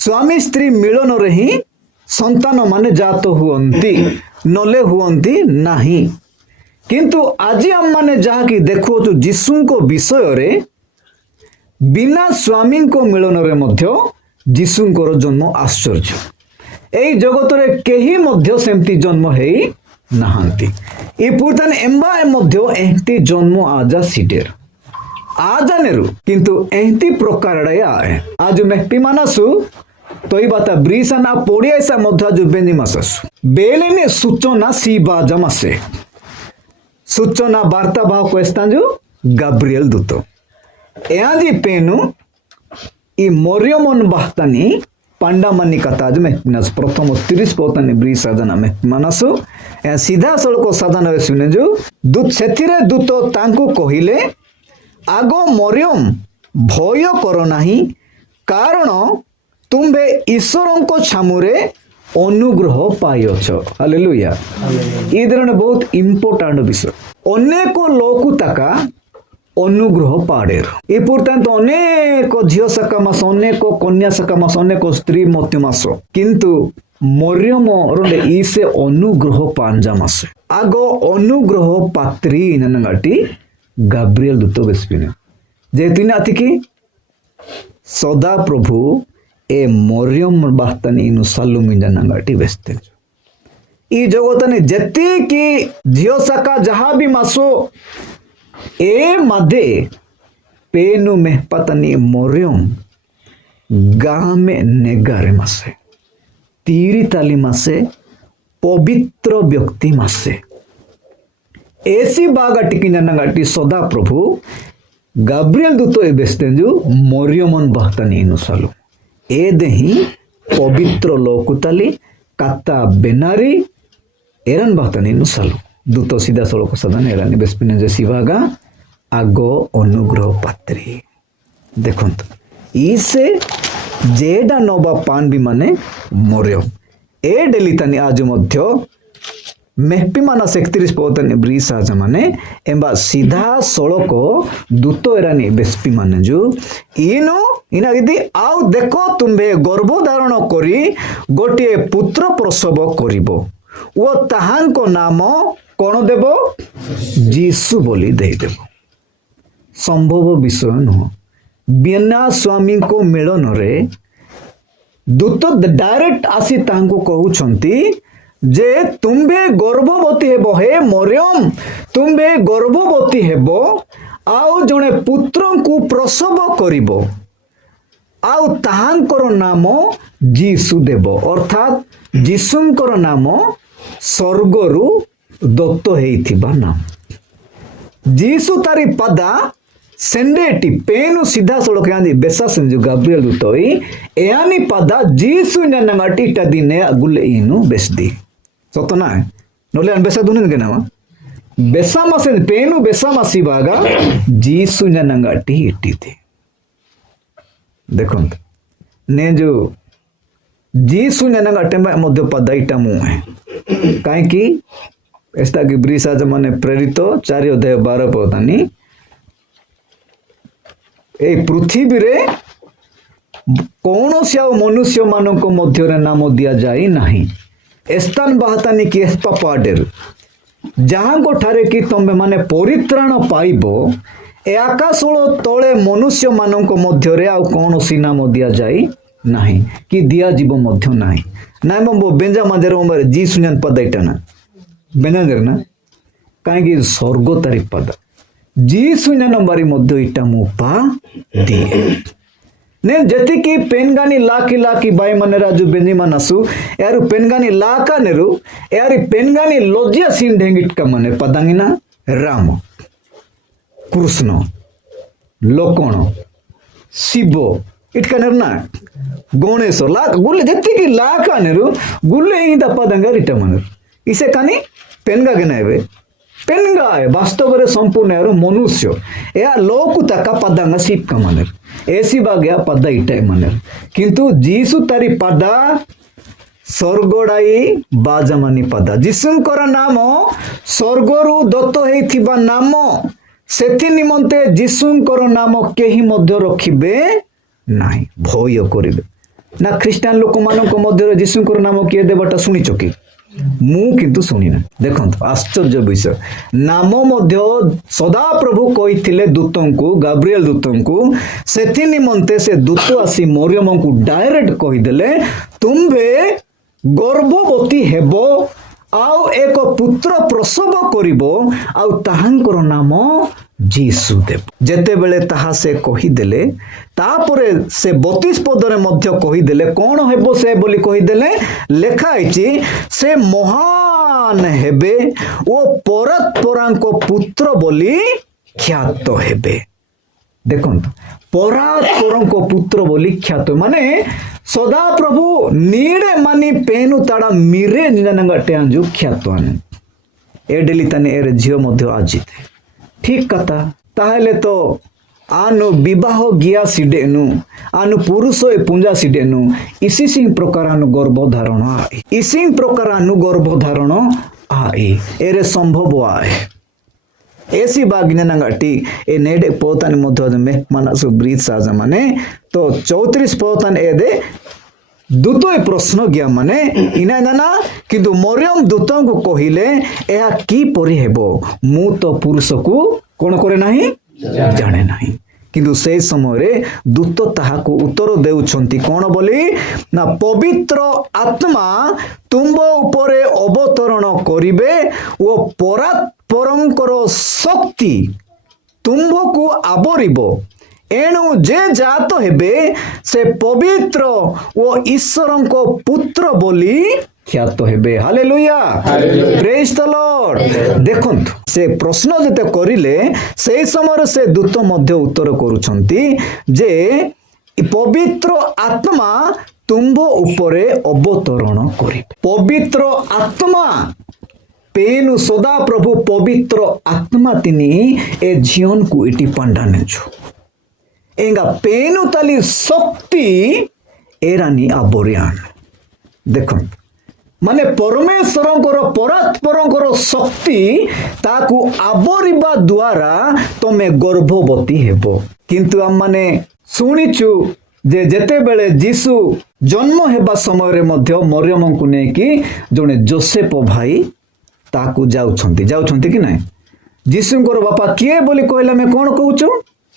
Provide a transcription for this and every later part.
स्वामी स्त्री मिलन रे ही संतान माने जात हुअंती नले हुअंती नाही। किंतु आज हम माने जहा कि देखो तो जीसु को विषय रे बिना स्वामी को मिलन रे मध्य जीसु को जन्म आश्चर्य। एई जगत रे केही मध्य सेमती जन्म हेई नाहंती। ई पुरतन एम्बा मध्य एंती जन्म आजा सिडेर आजानेरु किंतु एंती प्रकार आए आज मेक्ति मानसु तोई बाता ब्रीसना पोडियासा मध्य जो बेनी माससु बेलेने सूचना सी बाजमासे सूचना वार्ता भाव क्वेस्तांजु गाब्रिएल दूत एआजी पेनु ई मोरियमन बाहतानी पांडामानी कथा में प्रथम 30 पोतानी ब्री साधना में मानसु ए सीधा सड़को साधना सुने जो दूत सेथिरे दूत तांकु कहिले आगो मरियम भय कर नाही कारण तुम्भे ईश्वर को छामुरे अनुग्रह पाइछ। हालेलुया। ई धरण बहुत इम्पोर्टेंट विषय अनेक लोकु ताका अनुग्रह पाडेर ए पुरतांत अनेक झियो सकामास अनेक कन्या सकामास अनेक स्त्री मत्य मास किंतु मरियम रोले इसे अनुग्रह पांजा मास आगो अनुग्रह पात्री ननगाटी गाब्रिएल दूत बेस्पिने जे तिना अतिकी सदा प्रभु ए मरियम बाहतानी इनु सालुमी ननगाटी बेस्ते ई जगतने जति की झियो सका जहा भी मासो ए मधे पेनु में पतनी मोरियम गाँ में नेगारे मासे तीरी ताली मासे पवित्र व्यक्ति मासे ऐसी बागा टिकी नंगाटी सदा प्रभु गाब्रिएल दूतो ए बेस्तेंजु मोरियमन बहतानी इनुसालु ए देही पवित्र लोकुताली काता बेनारी एरन बहतानी इनुसालु दूत सीधा सड़क सदन एरानी बेस्पिने जे सिवागा आगो अनुग्रह पात्री देखंत इसे जेडा नोबा पान भी माने मरियम ए डेलितानी आज मध्य मेहपी माना 31 पोतनी ब्रीस आज माने एम्बा सीधा सड़क दूत एरानी बेस्पी माने जो इनो इना यदि आउ देखो तुम्बे गर्भधारण करी गोटे पुत्र प्रसव करिवो ओ ताहांको नाम कौन देव जीसु बोली दे देव संभव विषय नुह बिना स्वामी को मिलन रे दूत डायरेक्ट आसी तांको कहउछंती जे तुम्बे गर्भवती हेबो हे मरियम तुम्बे गर्भवती हेबो आउ जने पुत्र को प्रसव करिवो आउ ताहांकर नाम जीसु देव अर्थात जीसुंकर नाम स्वर्गरु दत्त हेइथिबा नाम जीसु तारी पदा सेंडेटी पेनु सीधा सड़क आंदी बेसा संजु गाब्रिएल दूतोई एयानी पदा जीसु ननगाटी टा दिने अगुले इनु बेसदी सतना नोले अन बेसा दुने गेनावा बेसा मासे पेनु बेसा मासी बागा जीसु ननगाटी इटी थी देखंत ने जो जीसु ननगाटे मध्य पदा इटा मु है काहे की एस्ता कि ब्रीसा जमाने प्रेरित 4 अध्याय 12 पदानी ए पृथ्वी रे कौन से मनुष्य मानक मध्य रे नाम दिया जाई नहीं एस्तान बाहतानी कि एस्ता पाडेर जहां को ठारे कि तमे माने परित्राण पाइबो ए आकाश तले मनुष्य मानक मध्य रे आ कौन सी नाम दिया जाई नहीं कि दिया जीव मध्य नहीं नाइ मो बेंजा मादेर उमर जी सुनन पद इटाना बेंजादेर ना काहे कि स्वर्ग तारी पद जी सुनन बारी मध्य इटा मुपा दिए ने जति की पेनगानी लाकी बाई मने राजू बेंजिमा नासु यारु पेनगानी लाका नेरु यारी पेनगानी लज्जा सीन ढेंगिट का मने पदांगिना राम कृष्ण लक्ष्मण शिव इटका नेरना गणेश लाक गुले जति की लाका नेरु गुले ही दपदंगा रिटा मने इसे कानी पेनगा गेनाइबे पेनगा वास्तव रे संपूर्ण यार मनुष्य या लोकु तका पदांगा सीप का मने ऐसी बाग्या पदा इटाई मने किंतु जीसु तारी पदा स्वर्गडाई बाजमानी पदा जीसुंकर नाम स्वर्गरु दत्त हेइथिबा नाम सेथि निमंते जीसुंकर नाम केही मध्य रखिबे नाही भय करिबे ना ख्रीस्टान लोक मानक मध्य जीशुकर नाम किए देवटा शुणिच कि मु किंतु शुणी ना देखो आश्चर्य विषय नाम मध्य सदा प्रभु कही दूतों गाब्रिएल दूतों से निमंते से दूत आसी मरियम को डायरेक्ट कहीदेले तुम्भे गर्भवती हेबो आउ एक पुत्र प्रसव करिबो आउ ताहांकर नाम जीसु देव जेते बेले ताहा से कहीदेले तापरे से 32 पदरे मध्य कहीदेले कौन हेबो से बोली कहीदेले लेखा आइछि से महान हेबे ओ परतपरांक पुत्र बोली ख्यात हेबे देखंत परात्परंक पुत्र बोली ख्यात माने सदा प्रभु नीड़े मानी पेनु ताड़ा मिरे निनंगटे अंजु ख्यातवान एडेली तने एरे झियो मध्य आजिते ठीक कथा ताहले तो आनु विवाह गिया सिडेनु आनु पुरुष ए पुंजा सिडेनु इसी सिंह प्रकार आनु गर्भधारण आए इसी प्रकार आनु गर्भधारण आए एरे संभव आए ऐसी बागिने नंगाटी ए नेडे पोतान मध्य में मानसु ब्रीथ साजा माने तो 34 पोतान ए दे दूत प्रश्न गया माने इना ना किंतु मरियम दूत को कहिले एहा की परि हेबो मु तो पुरुष को कोन करे नाही जाने नाही किंतु से समय रे दूत ताहा को उत्तर देउछंती कोन बोली ना पवित्र आत्मा तुंब उपरे अवतरण करिवे ओ परात्परंकर शक्ति तुंब को आवरिबो एणु जे जात हेबे से पवित्र ओ ईश्वर को पुत्र बोली ख्यात हेबे हालेलुया प्रेज द लॉर्ड देखंतु से प्रश्न जते करिले से समय से दूत मध्य उत्तर करूछंती जे पवित्र आत्मा तुंब उपरे अवतरण करिवे पवित्र आत्मा पेनु सदा प्रभु पवित्र आत्मा तिनी ए जीवन को इटी पंडाने छु एंगा पेनु तली शक्ति एरानी आबोरियान देखो माने परमेश्वरंकर परात्परंकर शक्ति ताकू आबोरिबा द्वारा तमे गर्भवती हेबो किंतु हम माने सुनिचु जे जेते बेले जीसु जन्म हेबा समय रे मध्य मरियम को ने कि जने जोसेफ भाई ताकू जाउछंती कि नै जीसुंकर बापा किए बोली कहला मैं कोन कहूछु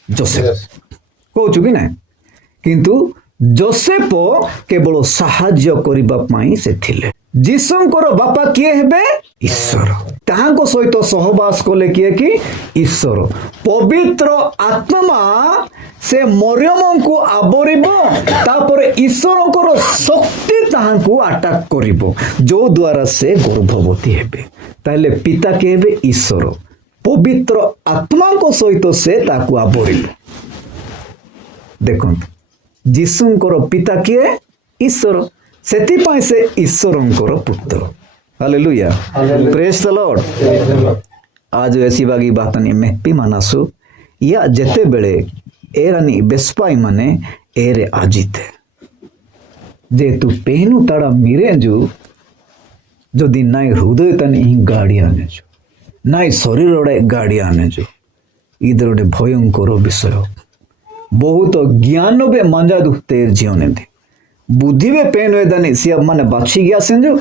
जोसेफ कहूछु कि नै किंतु जोसेफ केवल साहाय्य करिबा पई से थिले जीसुंकर बापा किए हेबे ईश्वर ताहाको सहित सहवास कले किए कि ईश्वर पवित्र आत्मा से मरियम को आवरिबो तापर ईश्वरकर शक्ति ताहाको अटैक करिबो जो द्वारा से गर्भवती हेबे ताले पिता के हेबे ईश्वर पवित्र आत्मा को सहित से ताकू आवरिबो देखो जीसुंकर पिता किए ईश्वर सेति पाई से ईश्वरंकर पुत्र हालेलुया प्रेज द लॉर्ड आज ऐसी बागी बात नहीं में भी मानासु या जेते बेले एरानी बेस्पाई माने एरे आजिते जे तू पेनु ताड़ा मिरेजु जदि नाई हृदय तने ही गाड़ी आने जो नाई शरीर रे गाड़ी आने जो इधर गोटे भयंकर विषय बहुत ज्ञान बे मंजा दुखते जीवन दे बुद्धि बे पेन वेदानी सिया माने बाछी गया सेंजो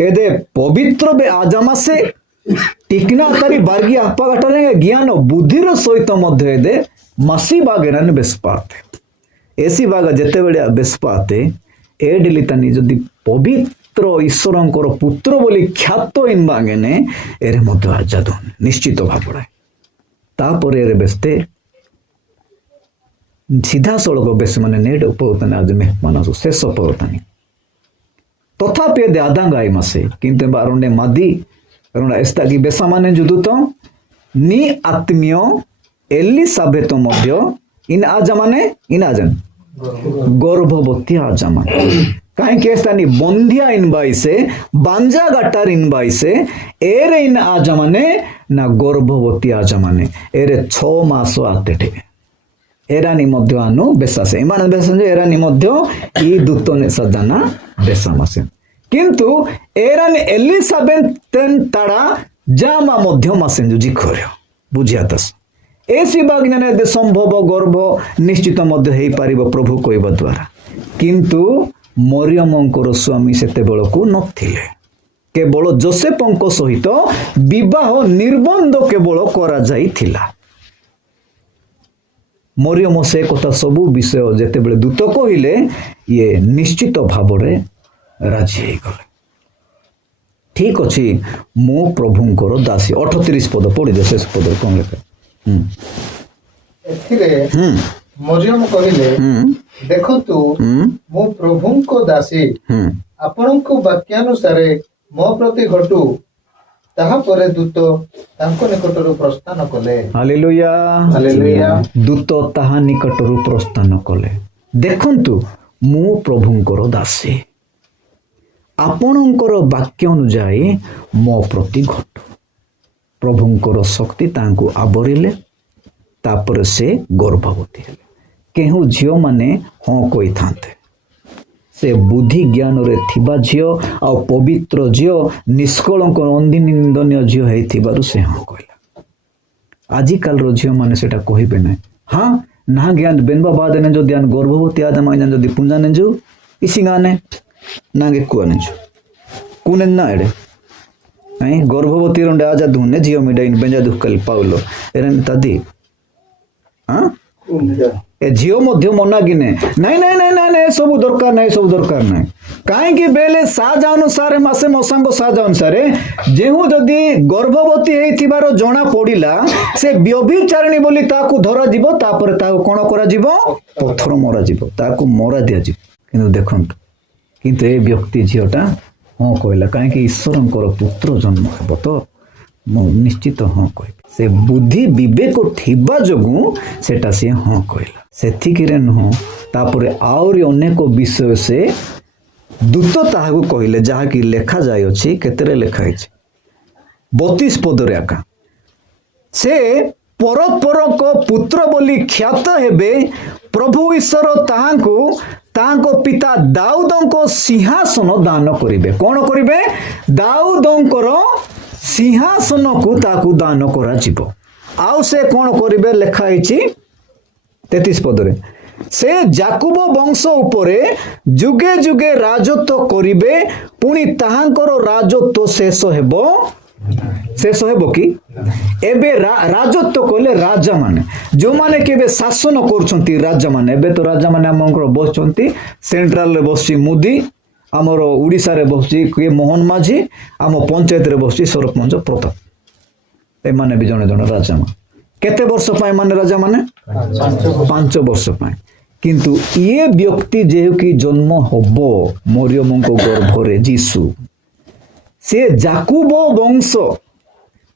एदे पवित्र बे आजामा से टिकना तारी बारगी आपा गटरे ज्ञान बुद्धिर सहित मध्य एदे मासी बागेरान बेसपाते ऐसी बागा जेते बेले बेसपाते एडिली तनी जदि पवित्र ईश्वरंकर पुत्र बोली ख्यात इन बागेने एरे मध्य आजाद निश्चित भावड़ा तापर एरे बेस्ते सीधा सड़क बेस माने नेट उपरतानी आज में मानसु शेष उपरतानी तथापि दे आदांगाई मासे किंतु बारोंडे मादी रोना एस्ता की बेसा माने जुदुतो नी आत्मीय एलिसाबेत मध्य इन आजा माने इन आजन गर्भवती आजा माने काहे के एस्तानी बंधिया इन बाइसे बांजा गटार इन बाइसे एरे इन आजा माने ना गर्भवती आजा माने एरे 6 मास आते ठे एरानी मध्य आनु बेसासे इमान बेसंजे एरानी मध्य ई दूतने सदाना बेसामासे किंतु एरानी एलिसाबेथ ताड़ा जामा मध्य मासेंजु जिखर्यो बुझियातस एसी बागने दे संभव गर्भ निश्चित मध्य हेई पारिबो प्रभु कहबा द्वारा किंतु ମରିୟମଙ୍କର ସ୍ୱାମୀ ସେତେବେଳକୁ ନଥିଲେ। କେବଳ ଯୋସେଫଙ୍କ ସହିତ ବିବାହ ନିର୍ବନ୍ଧ କେବଳ କରାଯାଇଥିଲା। ମରିୟମ ସେ କଥା ସବୁ ବିଷୟ ଯେତେବେଳେ ଦୂତ କହିଲେ ଇଏ ନିଶ୍ଚିତ ଭାବରେ ରାଜି ହେଇଗଲେ। ଠିକ ଅଛି, ମୁଁ ପ୍ରଭୁଙ୍କର ଦାସୀ। 38 ପଦ ପଢିଦିଅ, ଶେଷ ପଦରେ କଣ ଲେଖା? ଏଥିରେ ମରିୟମ କହିଲେ, ଦେଖନ୍ତୁ ମୁଁ ପ୍ରଭୁଙ୍କ ଦାସୀ, ଆପଣଙ୍କ ବାକ୍ୟାନୁସାରେ ମୋ ପ୍ରତି ଘଟୁ। ତାହାପରେ ଦୂତ ତାଙ୍କ ନିକଟରୁ ପ୍ରସ୍ଥାନ କଲେ। Hallelujah, hallelujah. ଦୂତ ତାହା ନିକଟରୁ ପ୍ରସ୍ଥାନ କଲେ। ଦେଖନ୍ତୁ ମୁଁ ପ୍ରଭୁଙ୍କର ଦାସୀ, ଆପଣଙ୍କର ବାକ୍ୟ ଅନୁଯାୟୀ ମୋ ପ୍ରତି ଘଟୁ। ପ୍ରଭୁଙ୍କର ଶକ୍ତି ତାଙ୍କୁ ଆବରିଲେ। ତାପରେ ସେ ଗର୍ଭବତୀ ହେଲେ। କେଉଁ ଝିଅମାନେ ହଁ କହିଥାନ୍ତେ? ସେ ବୁଦ୍ଧି ଜ୍ଞାନରେ ଥିବା ଝିଅ ଆଉ ପବିତ୍ର ଝିଅ, ନିଷ୍କଳଙ୍କ ଅନିନ୍ଦନୀୟ ଝିଅ ହେଇଥିବାରୁ ସେ ହଁ କହିଲା। ଆଜିକାଲିର ଝିଅମାନେ ସେଟା କହିବେ ନାହିଁ। ହଁ ନା ଜ୍ଞାନ ବେନବା ବାଦନେ ଯଦି ଆନ ଗର୍ଭବତୀ ଆଦା ମାଇନା ଯଦି ପୁଞ୍ଜା ନେଜୁ ଇସିଙ୍ଗାନେ ନାಗೆ କୁଆନେଜୁ କୁନେ ନା ଏଡେ ନାଇଁ ଗର୍ଭବତୀ ರಂಡೆ ಆಜಾ ದುನ್ನೆ ಜಿಯೋ ಮಿಡ ಇನ್ ಬೆಂಜಾ ದುಕ್ಕಲ್ ಪಾଉlo ଏରେନ୍ ତାଦି ହଁ ଏ ଝିଅ ମଧ୍ୟ ମନା କି ନାଇଁ ନାଇଁ ନାଇଁ ନାଇଁ ନାଇଁ ନାଇଁ ସବୁ ଦରକାର ନାହିଁ, ସବୁ ଦରକାର ନାହିଁ। କାହିଁକି ବେଲେ ସାଜ ଅନୁସାରେ ମାସେ ମଶାଙ୍କ ସାଜ ଅନୁସାରେ ଯେଉଁ ଯଦି ଗର୍ଭବତୀ ହେଇଥିବାର ଜଣା ପଡ଼ିଲା ସେ ବ୍ୟଭିଚାରିଣୀ ବୋଲି ତାକୁ ଧରାଯିବ। ତାପରେ ତାକୁ କ'ଣ କରାଯିବ? ପଥର ମରାଯିବ, ତାକୁ ମରା ଦିଆଯିବ। କିନ୍ତୁ ଦେଖନ୍ତୁ, କିନ୍ତୁ ଏ ବ୍ୟକ୍ତି ଝିଅଟା ହଁ କହିଲା। କାହିଁକି? ଈଶ୍ୱରଙ୍କର ପୁତ୍ର ଜନ୍ମ ହେବ ତ ମୁଁ ନିଶ୍ଚିତ ହଁ କହିବି। ସେ ବୁଦ୍ଧି ବିବେକ ଥିବା ଯୋଗୁଁ ସେଟା ସିଏ ହଁ କହିଲା। ସେତିକିରେ ନୁହଁ, ତାପରେ ଆହୁରି ଅନେକ ବିଷୟ ସେ ଦୂତ ତାହାକୁ କହିଲେ, ଯାହାକି ଲେଖାଯାଇଅଛି। କେତେରେ ଲେଖା ହେଇଛି? 32 ପଦରେ ଆକା। ସେ ପରପରକ ପୁତ୍ର ବୋଲି ଖ୍ୟାତ ହେବେ। ପ୍ରଭୁ ଈଶ୍ୱର ତାହାଙ୍କୁ ତାଙ୍କ ପିତା ଦାଉଦଙ୍କ ସିଂହାସନ ଦାନ କରିବେ। କ'ଣ କରିବେ? ଦାଉଦଙ୍କର ସିଂହାସନକୁ ତାକୁ ଦାନ କରାଯିବ। ଆଉ ସେ କ'ଣ କରିବେ? ଲେଖା ହେଇଛି 33 ପଦରେ। ସେ ଯାକୁବ ବଂଶ ଉପରେ ଯୁଗେ ଯୁଗେ ରାଜତ୍ୱ କରିବେ। ପୁଣି ତାହାଙ୍କର ରାଜତ୍ୱ ଶେଷ ହେବ। ଶେଷ ହେବ କି? ଏବେ ରାଜତ୍ୱ କହିଲେ ରାଜାମାନେ, ଯେଉଁମାନେ କି ଏବେ ଶାସନ କରୁଛନ୍ତି ରାଜାମାନେ। ଏବେ ତ ରାଜାମାନେ ଆମଙ୍କର ବସିଛନ୍ତି। ସେଣ୍ଟ୍ରାଲରେ ବସିଛି ମୋଦି, ଆମର ଓଡ଼ିଶାରେ ବସିଛି କିଏ ମୋହନ ମାଝୀ, ଆମ ପଞ୍ଚାୟତରେ ବସିଛି ସରପଞ୍ଚ ପ୍ରତାପ। ଏମାନେ ବି ଜଣେ ଜଣେ ରାଜାମାନେ। କେତେ ବର୍ଷ ପାଇଁ ମାନେ ରାଜାମାନେ? 5 ବର୍ଷ ପାଇଁ। କିନ୍ତୁ ଇଏ ବ୍ୟକ୍ତି ଯେକି ଜନ୍ମ ହବ ମରିୟମଙ୍କ ଗର୍ଭରେ ଯୀଶୁ, ସେ ଯାକୁବ ବଂଶ,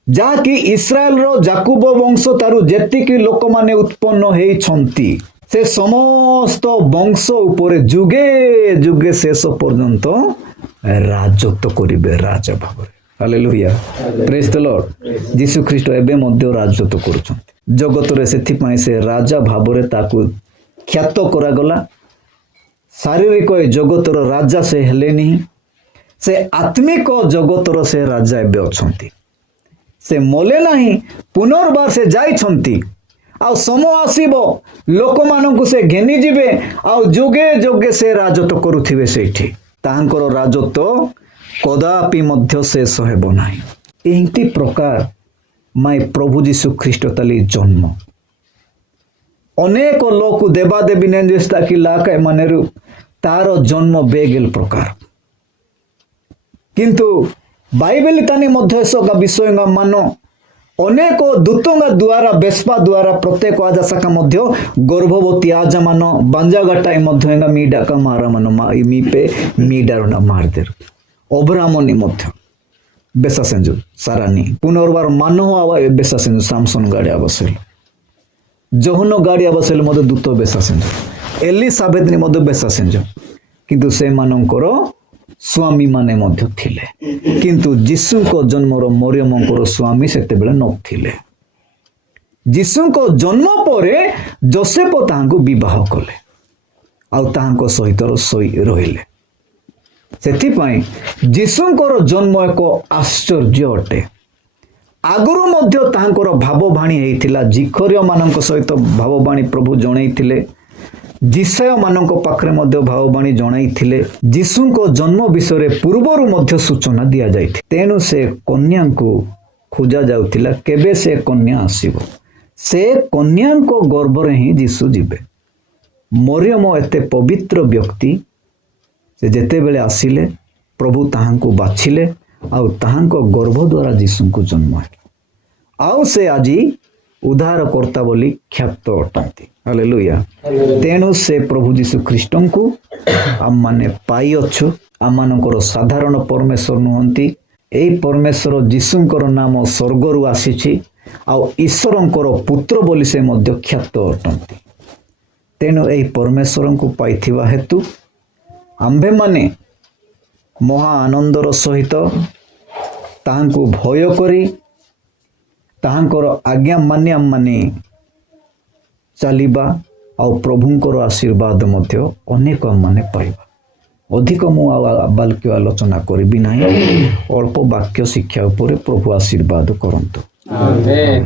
ଯାହାକି ଇସ୍ରାଏଲର ଯାକୁବ ବଂଶ ଠାରୁ ଯେତିକି ଲୋକମାନେ ଉତ୍ପନ୍ନ ହେଇଛନ୍ତି ସେ ସମସ୍ତ ବଂଶ ଉପରେ ଯୁଗେ ଯୁଗେ ଶେଷ ପର୍ଯ୍ୟନ୍ତ ରାଜତ୍ୱ କରିବେ ରାଜା ଭାବରେ। ହାଲେଲୁୟା, ପ୍ରେଜ୍ ଦ ଲର୍ଡ। ଯୀଶୁ ଖ୍ରୀଷ୍ଟ ଏବେ ମଧ୍ୟ ରାଜତ୍ୱ କରୁଛନ୍ତି ଜଗତରେ। ସେଥିପାଇଁ ସେ ରାଜା ଭାବରେ ତାକୁ ଖ୍ୟାତ କରାଗଲା। ଶାରୀରିକ ଏ ଜଗତର ରାଜା ସେ ହେଲେନି, ସେ ଆତ୍ମିକ ଜଗତର ସେ ରାଜା ଏବେ ଅଛନ୍ତି। ସେ ମଲେ ନାହିଁ, ପୁନର୍ବାର ସେ ଯାଇଛନ୍ତି। ଆଉ ସମୟ ଆସିବ ଲୋକମାନଙ୍କୁ ସେ ଘେନିଯିବେ, ଆଉ ଯୁଗେ ଯୁଗେ ସେ ରାଜତ୍ୱ କରୁଥିବେ ସେଇଠି। ତାହାଙ୍କର ରାଜତ୍ୱ କଦାପି ମଧ୍ୟ ଶେଷ ହେବ ନାହିଁ। ଏମିତି ପ୍ରକାର ମାଇ ପ୍ରଭୁ ଯୀଶୁ ଖ୍ରୀଷ୍ଟ ତାଲି ଜନ୍ମ। ଅନେକ ଲୋକ ଦେବାଦେବୀ ନେଞ୍ଜେସ୍ତା କି ଲାକ ଏମାନେରୁ ତାର ଜନ୍ମ ବେଗେଲ ପ୍ରକାର। କିନ୍ତୁ ବାଇବେଲ ତାନି ମଧ୍ୟ ଏସକା ବିଷୟଙ୍ଗା ମାନ ଅନେକ ଦୂତଙ୍କ ଦ୍ୱାରା ବେଶ୍ବା ଦ୍ୱାରା ପ୍ରତ୍ୟେକ ଆଜା ଶାଖା ମଧ୍ୟ ଗର୍ଭବତୀ ଆଜା ମାନ ବାଞ୍ଜାଗାଟାଇ ମଧ୍ୟ ଏଙ୍ଗା ମିଡାକା ମାରା ମାନ ମିପେ ମିଡାରନା ମାରଦେରୁ ଅବ୍ରାହ୍ମଣୀ ମଧ୍ୟ ବେଶା ସେଞ୍ଜୁ ସାରାନି ପୁନର୍ବାର ମାନ ଆବା ବେଶା ସେଞ୍ଜୁ ସାମସନ ଗାଡ଼ି ଆବସେଲ ଜହନ ଗାଡ଼ି ଆବସେଲ ମଧ୍ୟ ଦୂତ ବେଶା ସେଞ୍ଜୁ ଏଲିସାବେଥନି ମଧ୍ୟ ବେଶା ସେଞ୍ଜୁ। କିନ୍ତୁ ସେମାନଙ୍କର ସ୍ୱାମୀ ମାନେ ମଧ୍ୟ ଥିଲେ। କିନ୍ତୁ ଯୀଶୁଙ୍କ ଜନ୍ମର ମରିୟମଙ୍କର ସ୍ୱାମୀ ସେତେବେଳେ ନଥିଲେ। ଯୀଶୁଙ୍କ ଜନ୍ମ ପରେ ଯୋସେଫ ତାହାଙ୍କୁ ବିବାହ କଲେ ଆଉ ତାହାଙ୍କ ସହିତ ରହିଲେ। ସେଥିପାଇଁ ଯୀଶୁଙ୍କର ଜନ୍ମ ଏକ ଆଶ୍ଚର୍ଯ୍ୟ ଅଟେ। ଆଗରୁ ମଧ୍ୟ ତାହାଙ୍କର ଭାବବାଣୀ ହେଇଥିଲା। ଜିଖରିୟ ମାନଙ୍କ ସହିତ ଭାବବାଣୀ ପ୍ରଭୁ ଜଣେଇଥିଲେ। ଯିଶାୟ ମାନଙ୍କ ପାଖରେ ମଧ୍ୟ ଭାବବାଣୀ ଜଣାଇଥିଲେ। ଯୀଶୁଙ୍କ ଜନ୍ମ ବିଷୟରେ ପୂର୍ବରୁ ମଧ୍ୟ ସୂଚନା ଦିଆଯାଇଥିଲା। ତେଣୁ ସେ କନ୍ୟାଙ୍କୁ ଖୋଜା ଯାଉଥିଲା, କେବେ ସେ କନ୍ୟା ଆସିବ। ସେ କନ୍ୟାଙ୍କ ଗର୍ଭରେ ହିଁ ଯୀଶୁ ଯିବେ। ମରିୟମ ଏତେ ପବିତ୍ର ବ୍ୟକ୍ତି, ସେ ଯେତେବେଳେ ଆସିଲେ ପ୍ରଭୁ ତାହାଙ୍କୁ ବାଛିଲେ ଆଉ ତାହାଙ୍କ ଗର୍ଭ ଦ୍ୱାରା ଯୀଶୁଙ୍କୁ ଜନ୍ମ ହେଲା। ଆଉ ସେ ଆଜି ଉଦ୍ଧାରକର୍ତ୍ତା ବୋଲି ଖ୍ୟାତ ଅଟନ୍ତି। ହାଲେଲୁୟା। ତେଣୁ ସେ ପ୍ରଭୁ ଯୀଶୁ ଖ୍ରୀଷ୍ଟଙ୍କୁ ଆମମାନେ ପାଇଅଛୁ। ଆମମାନଙ୍କର ସାଧାରଣ ପରମେଶ୍ୱର ନୁହନ୍ତି। ଏହି ପରମେଶ୍ୱର ଯୀଶୁଙ୍କର ନାମ ସ୍ୱର୍ଗରୁ ଆସିଛି ଆଉ ଈଶ୍ୱରଙ୍କର ପୁତ୍ର ବୋଲି ସେ ମଧ୍ୟ ଖ୍ୟାତ ଅଟନ୍ତି। ତେଣୁ ଏହି ପରମେଶ୍ୱରଙ୍କୁ ପାଇଥିବା ହେତୁ ଆମ୍ଭେମାନେ ମହା ଆନନ୍ଦର ସହିତ ତାହାଙ୍କୁ ଭୟ କରି ତାହାଙ୍କର ଆଜ୍ଞା ମାନି ଆମମାନେ ଚାଲିବା ଆଉ ପ୍ରଭୁଙ୍କର ଆଶୀର୍ବାଦ ମଧ୍ୟ ଅନେକ ଆମମାନେ ପାଇବା। ଅଧିକ ମୁଁ ଆଉ ବାକ୍ୟ ଆଲୋଚନା କରିବି ନାହିଁ। ଅଳ୍ପ ବାକ୍ୟ ଶିକ୍ଷା ଉପରେ ପ୍ରଭୁ ଆଶୀର୍ବାଦ କରନ୍ତୁ। ଆମେନ୍।